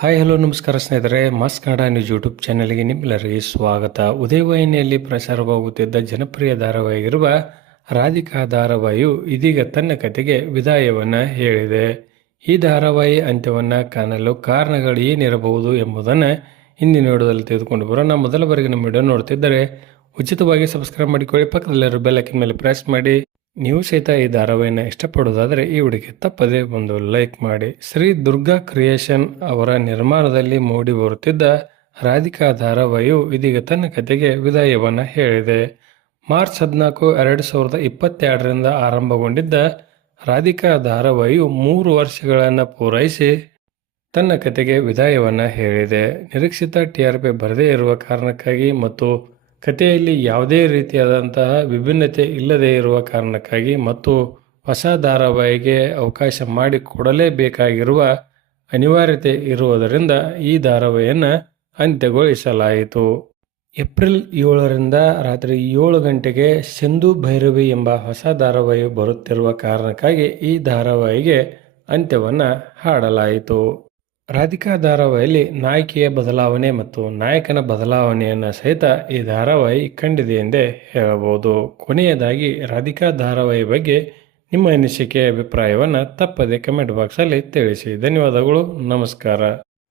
Hi hello ನಮಸ್ಕಾರ ಸ್ನೇಹಿತರೆ. Mass Kannada news YouTube ಚಾನೆಲ್ಗೆ ನಿಮ್ಮೆಲ್ಲರಿಗೆ ಸ್ವಾಗತ. ಉದಯವಾಹಿನಿಯಲ್ಲಿ ಪ್ರಸಾರವಾಗುತ್ತಿದ್ದ ಜನಪ್ರಿಯ ಧಾರಾವಾಹಿಗಿರುವ ರಾಧಿಕಾ ಧಾರಾವಾಹಿಯು ಇದೀಗ ತನ್ನ ಕತೆಗೆ ವಿದಾಯವನ್ನು ಹೇಳಿದೆ. ಈ ಧಾರಾವಾಹಿ ಅಂತ್ಯವನ್ನು ಕಾಣಲು ಕಾರಣಗಳು ಏನಿರಬಹುದು ಎಂಬುದನ್ನು ಹಿಂದಿನ ವಿಡಿಯೋದಲ್ಲಿ ತೆಗೆದುಕೊಂಡು ಬರೋಣ. ಮೊದಲ ಬಾರಿಗೆ ನಮ್ಮ ವಿಡಿಯೋ ನೋಡ್ತಿದ್ದರೆ ಉಚಿತವಾಗಿ ಸಬ್ಸ್ಕ್ರೈಬ್ ಮಾಡಿಕೊಳ್ಳಿ. ಪಕ್ಕದಲ್ಲಿರೋ ಐಕನ್ ಮೇಲೆ ಪ್ರೆಸ್ ಮಾಡಿ. ನೀವು ಸಹಿತ ಈ ಧಾರಾವಾಹಿನ ಇಷ್ಟಪಡೋದಾದರೆ ಈ ವಿಡಿಯೋಗೆ ತಪ್ಪದೇ ಒಂದು ಲೈಕ್ ಮಾಡಿ. ಶ್ರೀ ದುರ್ಗಾ ಕ್ರಿಯೇಷನ್ ಅವರ ನಿರ್ಮಾಣದಲ್ಲಿ ಮೂಡಿ ಬರುತ್ತಿದ್ದ ರಾಧಿಕಾ ಧಾರಾವಾಹಿಯು ಇದೀಗ ತನ್ನ ಕತೆಗೆ ವಿದಾಯವನ್ನು ಹೇಳಿದೆ. ಮಾರ್ಚ್ ಹದಿನಾಲ್ಕು, ಎರಡು ಸಾವಿರದ ಇಪ್ಪತ್ತೆರಡರಿಂದ ಆರಂಭಗೊಂಡಿದ್ದ ರಾಧಿಕಾ ಧಾರಾವಾಹಿಯು ಮೂರು ವರ್ಷಗಳನ್ನು ಪೂರೈಸಿ ತನ್ನ ಕತೆಗೆ ವಿದಾಯವನ್ನು ಹೇಳಿದೆ. ನಿರೀಕ್ಷಿತ ಟಿ ಆರ್ ಪಿ ಬರದೇ ಇರುವ ಕಾರಣಕ್ಕಾಗಿ ಮತ್ತು ಕಥೆಯಲ್ಲಿ ಯಾವುದೇ ರೀತಿಯಾದಂತಹ ವಿಭಿನ್ನತೆ ಇಲ್ಲದೇ ಇರುವ ಕಾರಣಕ್ಕಾಗಿ ಮತ್ತು ಹೊಸ ಧಾರಾವಾಹಿಗೆ ಅವಕಾಶ ಮಾಡಿಕೊಡಲೇಬೇಕಾಗಿರುವ ಅನಿವಾರ್ಯತೆ ಇರುವುದರಿಂದ ಈ ಧಾರಾವಾಹಿಯನ್ನು ಅಂತ್ಯಗೊಳಿಸಲಾಯಿತು. ಏಪ್ರಿಲ್ ಏಳರಿಂದ ರಾತ್ರಿ ಏಳು ಗಂಟೆಗೆ ಸಿಂಧು ಭೈರವಿ ಎಂಬ ಹೊಸ ಧಾರಾವಾಹಿ ಬರುತ್ತಿರುವ ಕಾರಣಕ್ಕಾಗಿ ಈ ಧಾರಾವಾಹಿಗೆ ಅಂತ್ಯವನ್ನು ಹಾಡಲಾಯಿತು. ರಾಧಿಕಾ ಧಾರಾವಾಹಿಯಲ್ಲಿ ನಾಯಕಿಯ ಬದಲಾವಣೆ ಮತ್ತು ನಾಯಕನ ಬದಲಾವಣೆಯನ್ನು ಸಹಿತ ಈ ಧಾರಾವಾಹಿ ಕಂಡಿದೆ ಎಂದೇ ಹೇಳಬಹುದು. ಕೊನೆಯದಾಗಿ ರಾಧಿಕಾ ಧಾರಾವಾಹಿ ಬಗ್ಗೆ ನಿಮ್ಮ ಅನಿಸಿಕೆ, ಅಭಿಪ್ರಾಯವನ್ನು ತಪ್ಪದೆ ಕಮೆಂಟ್ ಬಾಕ್ಸಲ್ಲಿ ತಿಳಿಸಿ. ಧನ್ಯವಾದಗಳು, ನಮಸ್ಕಾರ.